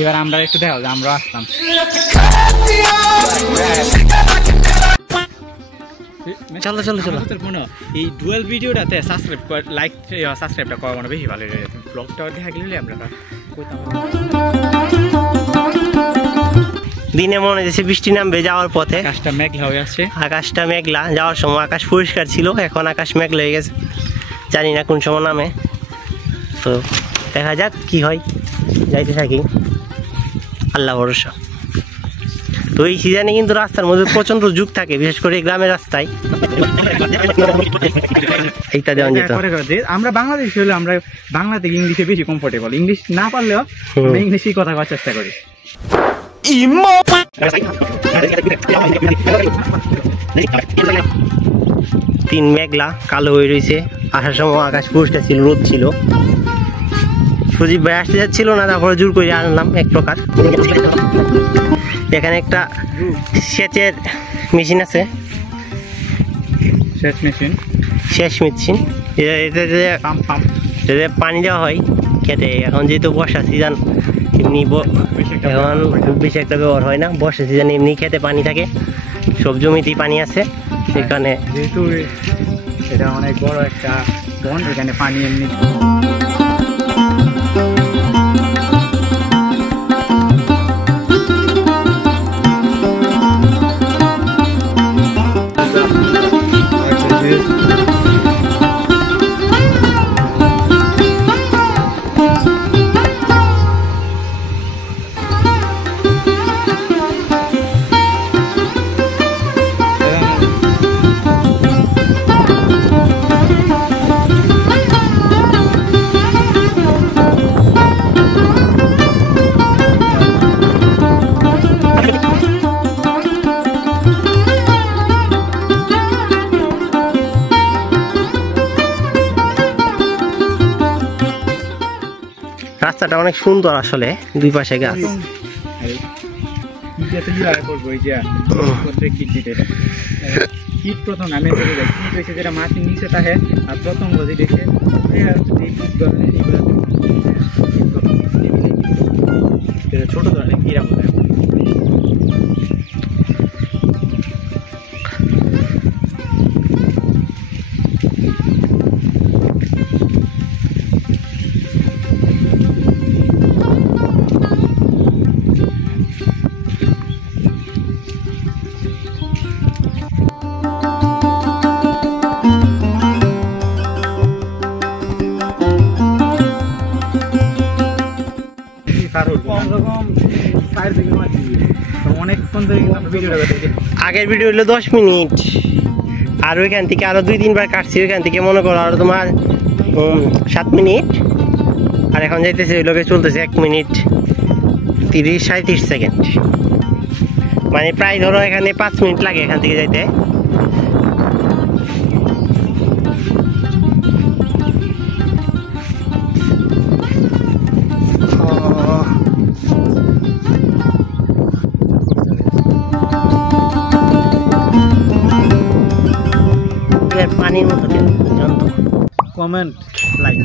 এবার আমরা একটু দেখাও যে আমরা আসলাম। চলো চলো চলো এই ডুয়েল ভিডিওটাতে সাবস্ক্রাইবটা করা মানে বেশি ভালো লাগে। ব্লগটা দেখা গেলে আমরা দিনে মনে হচ্ছে বৃষ্টি নামবে যাওয়ার পথে। আকাশটা মেঘলা হয়ে আছে, আকাশটা মেঘলা, যাওয়ার সময় আকাশ পরিষ্কার ছিল, এখন আকাশ মেঘলা হয়ে গেছে, জানি না কোন সময় নামে। তো দেখা যাক কি হয়, যাইতে থাকি, আল্লাহ ভরসা। তো এই সিজনে কিন্তু রাস্তার মধ্যে প্রচন্ড যুগ থাকে, বিশেষ করে গ্রামের রাস্তায়। এইটা দেওয়া যেত। আমরা বাংলাদেশি হলে আমরা বাংলা থেকে ইংলিশে বেশি কমফোর্টেবল, ইংলিশ না পারলেও ইংলিশেই কথা বলার চেষ্টা করি। তিন মেঘলা কালো হয়ে রয়েছে, আসার সময় আকাশ পরিষ্কার ছিল, রোদ ছিল। সুজিব ভাই আসতে যাচ্ছিল না, তারপরে জোর করে আনলাম এক প্রকার। এখানে একটা সেচের মেশিন আছে, সেচ মেশিন, এটাতে পানি দেওয়া হয় খেতে। এখন যেহেতু বর্ষা সিজন, এমনি এখন খুব বেশি একটা ব্যবহার হয় না। বর্ষা সিজনে এমনি খেতে পানি থাকে, সব জমিতেই পানি আছে। এখানে যেহেতু এটা অনেক বড় একটা বন, এখানে পানি এমনি রাস্তাটা অনেক সুন্দর আসলে, দুই পাশে গাছ। কীট প্রথম আমি কীট হয়েছে যেটা মাটির নিচে থাকে, আর প্রথম যদি দেখে ছোট ধরনের কীরা বলে। আগের ভিডিও হলো 10 মিনিট, আর ওইখান থেকে আরো 2-3 বার কাটছি, ওইখান থেকে মনে করো আরো তোমার 7 মিনিট। আর এখন যাইতেছে ওই লোকে চলতেছে 1 মিনিট 30-37 সেকেন্ড, মানে প্রায় ধরো এখানে 5 মিনিট লাগে এখান থেকে যাইতে। পানির মতো জানত। Comment, like.